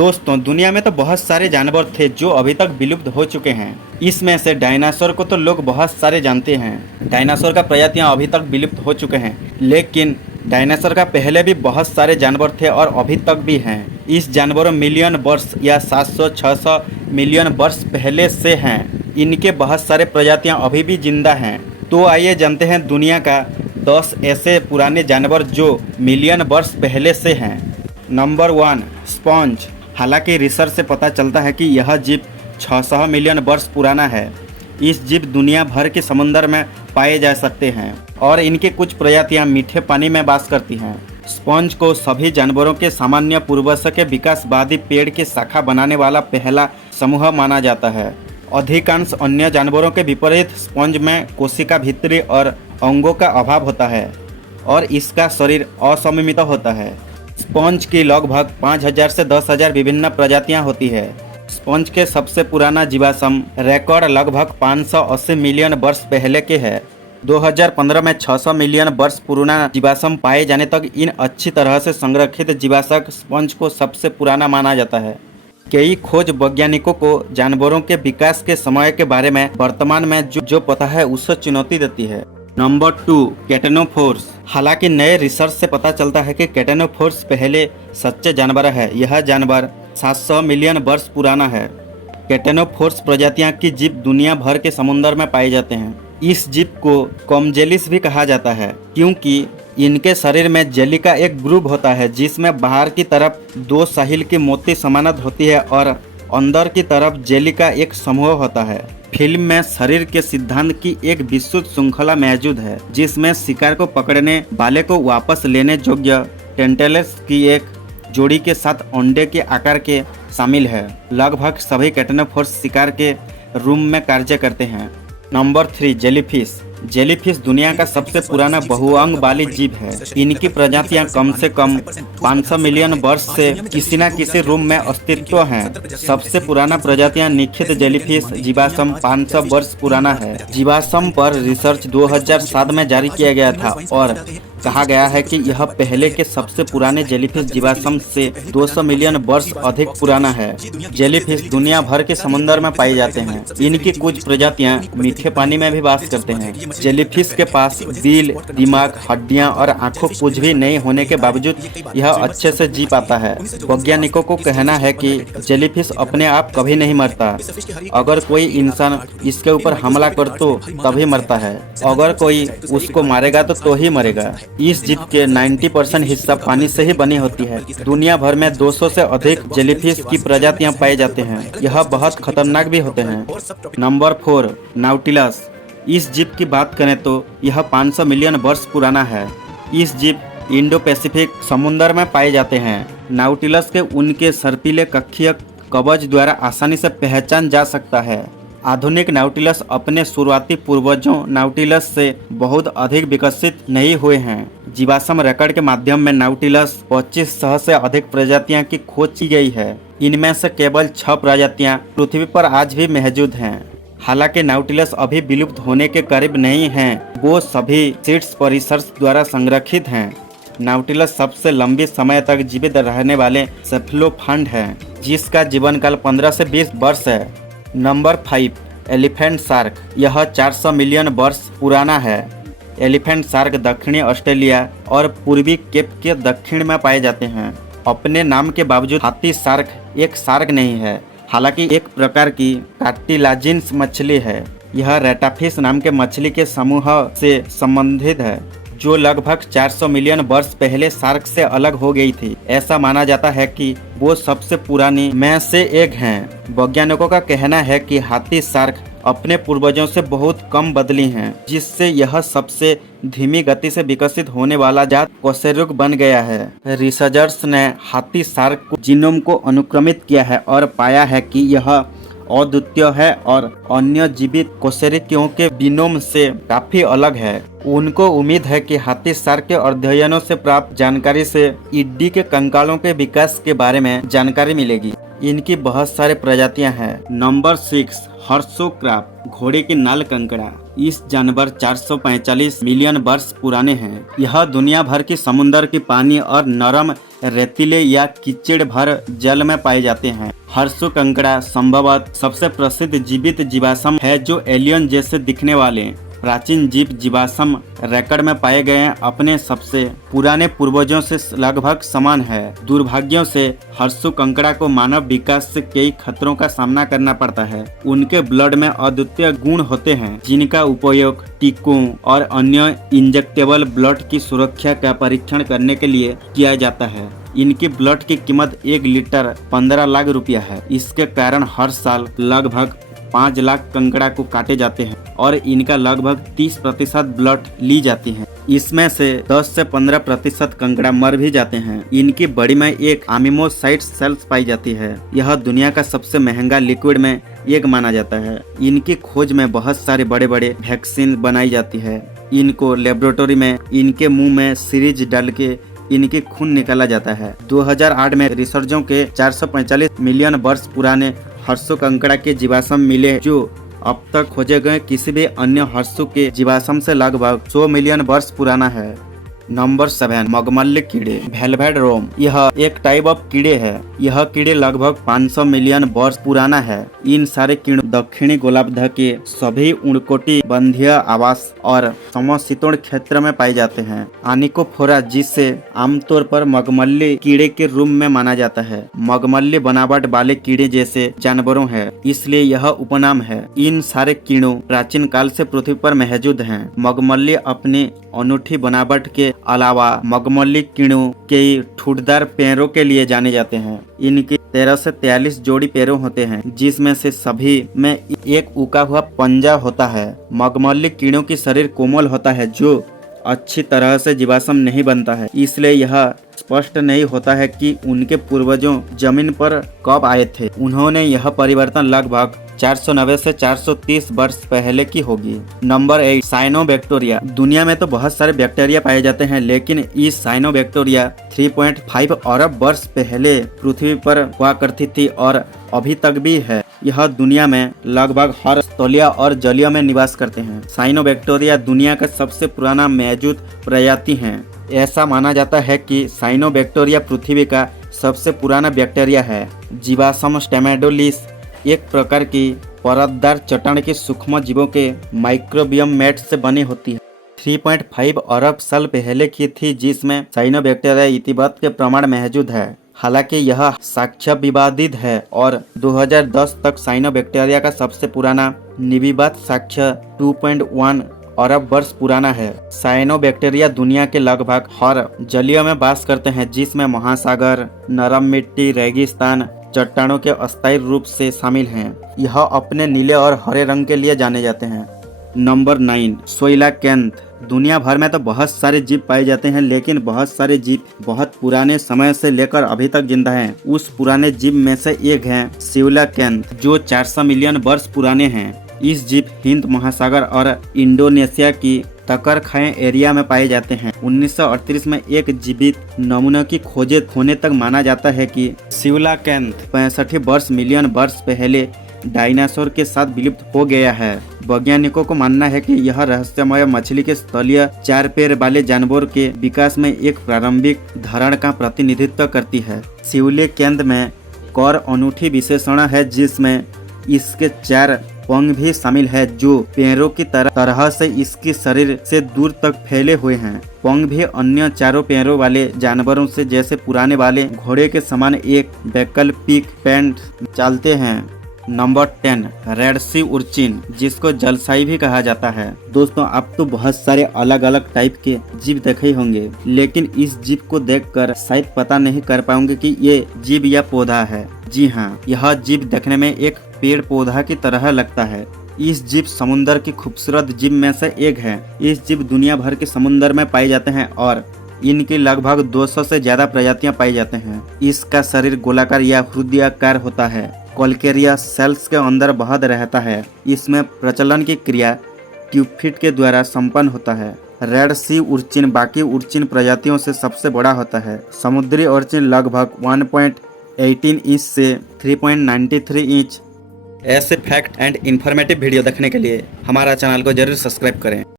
दोस्तों, दुनिया में तो बहुत सारे जानवर थे जो अभी तक विलुप्त हो चुके हैं। इसमें से डायनासोर को तो लोग बहुत सारे जानते हैं। डायनासोर का प्रजातियां अभी तक विलुप्त हो चुके हैं, लेकिन डायनासोर का पहले भी बहुत सारे जानवर थे और अभी तक भी हैं। इस जानवरों मिलियन वर्ष या 700-600 मिलियन वर्ष पहले से हैं। इनके बहुत सारे प्रजातियां अभी भी जिंदा हैं। तो आइए जानते हैं दुनिया का 10 ऐसे पुराने जानवर जो मिलियन वर्ष पहले से हैं। Number 1, sponge. हालांकि रिसर्च से पता चलता है कि यह जीव 600 मिलियन वर्ष पुराना है। इस जीव दुनिया भर के समुद्र में पाए जा सकते हैं और इनके कुछ प्रजातियां मीठे पानी में वास करती हैं। स्पॉन्ज को सभी जानवरों के सामान्य पूर्वज के विकासवादी पेड़ की शाखा बनाने वाला पहला समूह माना जाता है। अधिकांश अन्य जानवरों के विपरीत स्पॉन्ज में कोशिका भित्री और अंगों का अभाव होता है और इसका शरीर असममित होता है। स्पॉन्ज की लगभग 5000 से 10,000 विभिन्न प्रजातियां होती है। स्पॉन्ज के सबसे पुराना जीवाश्म रिकॉर्ड लगभग 580 मिलियन वर्ष पहले के है। 2015 में 600 मिलियन वर्ष पुराना जीवाश्म पाए जाने तक इन अच्छी तरह से संरक्षित जीवाश्म स्पॉन्ज को सबसे पुराना माना जाता है। कई खोज वैज्ञानिकों को जानवरों के विकास के समय के बारे में वर्तमान में जो पता है उससे चुनौती देती है। नंबर 2, कैटेनोफोर्स। हालांकि नए रिसर्च से पता चलता है कि कैटेनोफोर्स पहले सच्चे जानवर है। यह जानवर 700 मिलियन वर्ष पुराना है। कैटेनोफोर्स प्रजातियां की जीव दुनिया भर के समुद्र में पाए जाते हैं। इस जीव को कॉमजेलिस भी कहा जाता है क्योंकि इनके शरीर में जेली का एक ग्रुप होता है जिसमें बाहर की तरफ 2 साहिल की मोती समानत होती है और अंदर की तरफ जेली का एक समूह होता है। फिल्म में शरीर के सिद्धांत की एक विस्तृत श्रृंखला मौजूद है जिसमें शिकार को पकड़ने वाले को वापस लेने योग्य टेंटेलस की एक जोड़ी के साथ अंडे के आकार के शामिल है। लगभग सभी कैटेनोफोर्स शिकार के रूम में कार्य करते हैं। Number 3, jellyfish. जेलीफिश दुनिया का सबसे पुराना बहुअंग वाली जीव है। इनकी प्रजातियां कम से कम 500 मिलियन वर्ष से किसी न किसी रूप में अस्तित्व हैं। सबसे पुराना प्रजातियां निखित जेलीफिश जीवाश्म 500 वर्ष पुराना है। जीवाश्म पर रिसर्च 2007 में जारी किया गया था और कहा गया है कि यह पहले के सबसे पुराने जेलीफिश जीवाश्म से 200 मिलियन वर्ष अधिक पुराना है। जेलीफिश दुनिया भर के समुद्र में पाए जाते हैं। इनकी कुछ प्रजातियां मीठे पानी में भी वास करते हैं। जेलीफिश के पास दिल, दिमाग, हड्डियां और आंखों कुछ भी नहीं होने के बावजूद यह अच्छे से जी पाता है। वैज्ञानिकों को कहना है कि जेलीफिश अपने आप कभी नहीं मरता। अगर कोई इंसान इसके ऊपर हमला कर तो तभी मरता है। अगर कोई उसको मारेगा तो ही मरेगा। इस जीव के 90% हिस्सा पानी से ही बनी होती है। दुनिया भर में 200 से अधिक जेलीफिश की प्रजातियां पाए जाते हैं। यह बहुत खतरनाक भी होते हैं। नंबर 4, नाउटिलस। इस जीव की बात करें तो यह 500 मिलियन वर्ष पुराना है। इस जीव इंडो पैसिफिक समुद्र में पाए जाते हैं। नाउटिलस के उनके सर्पीले कक्षीय कवच द्वारा आसानी से पहचान जा सकता है। आधुनिक नाउटिलस अपने शुरुआती पूर्वजों नाउटिलस से बहुत अधिक विकसित नहीं हुए हैं। जीवाश्म रिकॉर्ड के माध्यम में नाउटिलस 2500 से अधिक प्रजातियां की खोज की गई है। इनमें से केवल 6 प्रजातियां पृथ्वी पर आज भी मौजूद हैं। हालांकि नाउटिलस अभी विलुप्त होने के करीब नहीं हैं। वो सभी सीड्स पर रिसर्च द्वारा संरक्षित हैं। नाउटिलस सबसे लंबी समय तक जीवित रहने वाले सेफलोफांड है जिसका जीवन काल 15 से 20 वर्ष है। Number 5, elephant shark. यह 400 मिलियन वर्ष पुराना है। एलिफेंट शार्क दक्षिणी ऑस्ट्रेलिया और पूर्वी केप के दक्षिण में पाए जाते हैं। अपने नाम के बावजूद हाथी शार्क एक शार्क नहीं है। हालांकि एक प्रकार की कार्टिलाजिनस मछली है। यह रेटाफिश नाम के मछली के समूह से संबंधित है जो लगभग 400 मिलियन वर्ष पहले शार्क से अलग हो गई थी। ऐसा माना जाता है कि वो सबसे पुरानी में से एक हैं। वैज्ञानिकों का कहना है कि हाथी शार्क अपने पूर्वजों से बहुत कम बदली हैं, जिससे यह सबसे धीमी गति से विकसित होने वाला जात कोसेरुक बन गया है। रिसर्चर्स ने हाथी शार्क को जीनोम को अनुक्रमित किया है और पाया है कि यह अद्वितीय है और अन्य जीवित कोसेरुकियों के जीनोम से काफी अलग है। उनको उम्मीद है कि हाथी शार्क के अध्ययनों से प्राप्त जानकारी से ईडी के कंकालों के विकास के बारे में जानकारी मिलेगी। इनकी बहुत सारे प्रजातियां हैं। नंबर 6, हर्सोक्राफ। घोड़े की नाल कंकड़ा। इस जानवर 445 मिलियन वर्ष पुराने हैं। यह दुनिया भर की समुद्र की पानी और नरम रेतीले या कीचड़ भर जल में पाए जाते हैं। हर्सु कंकड़ा संभवतः सबसे प्रसिद्ध जीवित जीवाश्म है जो एलियन जैसे दिखने वाले प्राचीन जीव जीवाश्म रिकॉर्ड में पाए गए अपने सबसे पुराने पूर्वजों से लगभग समान है। दुर्भाग्यों से हर्सु कंकड़ा को मानव विकास से कई खतरों का सामना करना पड़ता है। उनके ब्लड में अद्वितीय गुण होते हैं जिनका उपयोग टीकों और अन्य इंजेक्टेबल ब्लड की सुरक्षा का परीक्षण करने के लिए किया जाता है। इनकी ब्लड की कीमत 1 लीटर 15 लाख रुपया है। इसके कारण हर साल लगभग 5 लाख कंकड़ा को काटे जाते हैं और इनका लगभग 30% ब्लड ली जाती है। इसमें से 10 से 15% कंकड़ा मर भी जाते हैं। इनकी बॉडी में एक अमीनोसाइड सेल्स पाई जाती है। यह दुनिया का सबसे महंगा लिक्विड में एक माना जाता है। इनकी खोज में बहुत सारे बड़े बड़े वैक्सीन बनाई जाती है। इनको लेबोरेटरी में इनके मुंह में सीरीज डाल के इनके खून निकाला जाता है। 2008 में रिसर्चरों के 445 मिलियन वर्ष पुराने हर्सु कंकड़ा के जीवाश्म मिले जो अब तक खोजे गए किसी भी अन्य हर्सु के जीवाश्म से लगभग 100 मिलियन वर्ष पुराना है। नंबर 7 मगमल्ली कीड़े वेलवेट रोम। यह एक टाइप ऑफ कीड़े है। यह कीड़े लगभग 500 मिलियन वर्ष पुराना है। इन सारे कीड़े दक्षिणी गोलार्ध के सभी उष्णकटिबंधीय बंधीय आवास और समशीतोष्ण क्षेत्र में पाए जाते हैं। आनिकोफोरा जिसे आमतौर पर मगमल्ली कीड़े के रूप में माना जाता है मगमल्ली बनावट वाले कीड़े जैसे जानवरों है, इसलिए यह उपनाम है। इन सारे कीड़ों प्राचीन काल से पृथ्वी पर मौजूद हैं। मगमल्ली अपनी अनूठी बनावट के अलावा मगमल्ली कीड़ों के ठूठदार पैरों के लिए जाने जाते हैं। इनकी 13 से 43 जोड़ी पैरों होते हैं जिसमें से सभी में एक उका हुआ पंजा होता है। मगमल्ली कीड़ों की शरीर कोमल होता है जो अच्छी तरह से जीवाश्म नहीं बनता है, इसलिए यह स्पष्ट नहीं होता है कि उनके पूर्वजों जमीन पर कब आए थे। उन्होंने यह परिवर्तन लगभग 490 से 430 वर्ष पहले की होगी। Number 8 cyanobacteria. दुनिया में तो बहुत सारे बैक्टीरिया पाए जाते हैं लेकिन इस साइनोबैक्टीरिया 3.5 अरब वर्ष पहले पृथ्वी पर हुआ करती थी और अभी तक भी है। यह दुनिया में लगभग हर स्थलीय और जलीय में निवास करते हैं। साइनोबैक्टीरिया दुनिया का सबसे पुराना मौजूद प्रजाति है। ऐसा माना जाता है कि साइनोबैक्टीरिया पृथ्वी का सबसे पुराना बैक्टीरिया है। जीवाश्म स्टेमेडोलिस एक प्रकार की परतदार चट्टान के सूक्ष्म जीवों के माइक्रोबियम मेट से बनी होती है। 3.5 अरब साल पहले की थी जिसमें साइनोबैक्टीरिया इतिबात के प्रमाण मौजूद है। हालांकि यह साक्ष्य विवादित है और 2010 तक साइनोबैक्टीरिया का सबसे पुराना निर्विवाद साक्ष्य 2.1 अरब वर्ष पुराना है। साइनोबैक्टीरिया दुनिया के लगभग हर जलीय में वास करते हैं जिसमें महासागर, नरम मिट्टी, रेगिस्तान, चट्टानों के अस्थायी रूप से शामिल हैं। यह अपने नीले और हरे रंग के लिए जाने जाते हैं। नंबर 9 कोइलाकैंथ। दुनिया भर में तो बहुत सारे जीव पाए जाते हैं लेकिन बहुत सारे जीव बहुत पुराने समय से लेकर अभी तक जिंदा हैं। उस पुराने जीव में से एक है कोइलाकैंथ जो 400 मिलियन वर्ष पुराने हैं। इस जीव हिंद महासागर और इंडोनेशिया की तकरखाए एरिया में पाए जाते हैं। 1938 में एक जीवित नमूने की खोज होने तक माना जाता है कि कोइलाकैंथ 65 मिलियन वर्ष पहले डायनासोर के साथ विलुप्त हो गया है। वैज्ञानिकों को मानना है कि यह रहस्यमय मछली के स्थलीय 4 पैर वाले जानवर के विकास में एक प्रारंभिक धरण का प्रतिनिधित्व करती है। कोइलाकैंथ में और अनूठी विशेषण है जिसमें इसके 4 पंख भी शामिल है जो पैरों की तरह से इसके शरीर से दूर तक फैले हुए हैं। पंख भी अन्य 4 पैरों वाले जानवरों से जैसे पुराने वाले घोड़े के समान एक वैकल्पिक पैंट चलते हैं। नंबर 10 रेड सी उर्चिन जिसको जलसाई भी कहा जाता है। दोस्तों आप तो बहुत सारे अलग अलग टाइप के जीव देखे होंगे लेकिन इस जीव को देखकर शायद पता नहीं कर पाओगे कि ये जीव या पौधा है। जी हाँ, यह जीव देखने में एक पेड़ पौधा की तरह लगता है। इस जीव समुद्र की खूबसूरत जीव में से एक है। इस जीव दुनिया भर के समुद्र में पाए जाते हैं और इनकी लगभग 200 से ज्यादा प्रजातियां पाई जाते हैं। इसका शरीर गोलाकार या हृदयाकार होता है। कोलकेरिया सेल्स के अंदर बहद रहता है। इसमें प्रचलन की क्रिया ट्यूबफिट के द्वारा संपन्न होता है। रेड सी उर्चिन बाकी उर्चिन प्रजातियों से सबसे बड़ा होता है। समुद्री उर्चिन लगभग 1.18 इंच से 3.93 इंच ऐसे फैक्ट एंड इन्फॉर्मेटिव वीडियो देखने के लिए हमारा चैनल को जरूर सब्सक्राइब करें।